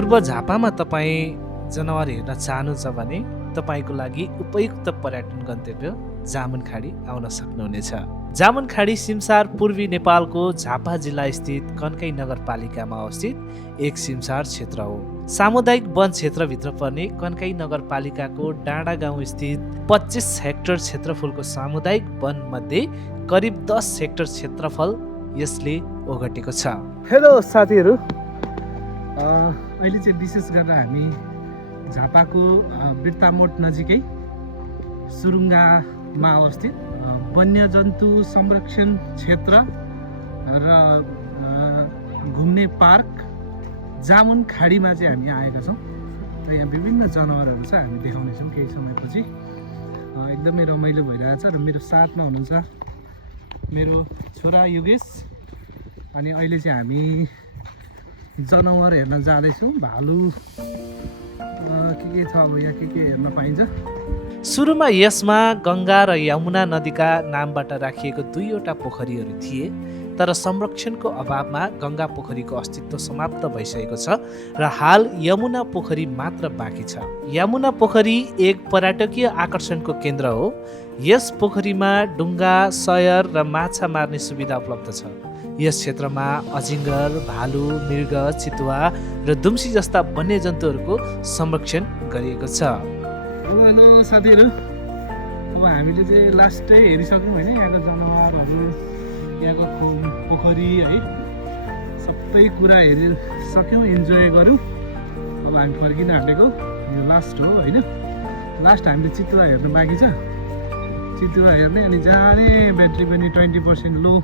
पूर्व झापामा तपाईँ जनावर हेर्न चाहनुहुन्छ भने तपाईँको लागि उपयुक्त पर्यटन गन्तव्य जामुनखाडी आउन सक्नुहुनेछ। जामुनखाडी सिमसार पूर्वी नेपालको झापा जिल्ला स्थित कन्काई नगरपालिकामा अवस्थित एक सिमसार क्षेत्र हो। सामुदायिक वन क्षेत्रभित्र पर्ने कन्काई नगरपालिकाको डाँडा गाउँ स्थित 25 हेक्टर क्षेत्रफलको सामुदायिक वन मध्ये करिब 10 हेक्टर क्षेत्रफल यसले ओगटेको छ। हेलो साथीहरू, अहिले चाहिँ विशेष गरेर हामी झापाको बिर्तामोड नजिकै सुरुङ्गामा अवस्थित वन्यजन्तु संरक्षण क्षेत्र र घुम्ने पार्क जामुनखाडीमा चाहिँ हामी आएका छौँ। र यहाँ विभिन्न जनावरहरू छ, हामी देखाउनेछौँ केही समयपछि। एकदमै रमाइलो भइरहेछ र मेरो साथमा हुनुहुन्छ मेरो छोरा युगेश। अनि अहिले चाहिँ हामी जनावर हेर्न जाँदैछौँ। भालु के छ, अब यहाँ के हेर्न पाइन्छ। सुरुमा यसमा गङ्गा र यमुना नदीका नामबाट राखिएको 2वटा पोखरीहरू थिए, तर संरक्षणको अभावमा गङ्गा पोखरीको अस्तित्व समाप्त भइसकेको छ र हाल यमुना पोखरी मात्र बाँकी छ। यमुना पोखरी एक पर्यटकीय आकर्षणको केन्द्र हो। यस पोखरीमा डुङ्गा, सयर र माछा मार्ने सुविधा उपलब्ध छ। यस क्षेत्रमा अजिङ्गर, भालु, मृग, चितुवा र दुम्सी जस्ता वन्यजन्तुहरूको संरक्षण गरिएको छ। हेलो साथीहरू, अब हामीले चाहिँ लास्टै हेरिसक्यौँ होइन, यहाँको जनावरहरू, यहाँको पोखरी है, सबै कुरा हेरिसक्यौँ, इन्जोय गऱ्यौँ। अब हामी फर्किन आँटेको, यो लास्ट हो होइन। लास्ट हामीले चितुवा हेर्नु बाँकी छ। चितुवा हेर्ने अनि जाने, ब्याट्री पनि 20% लो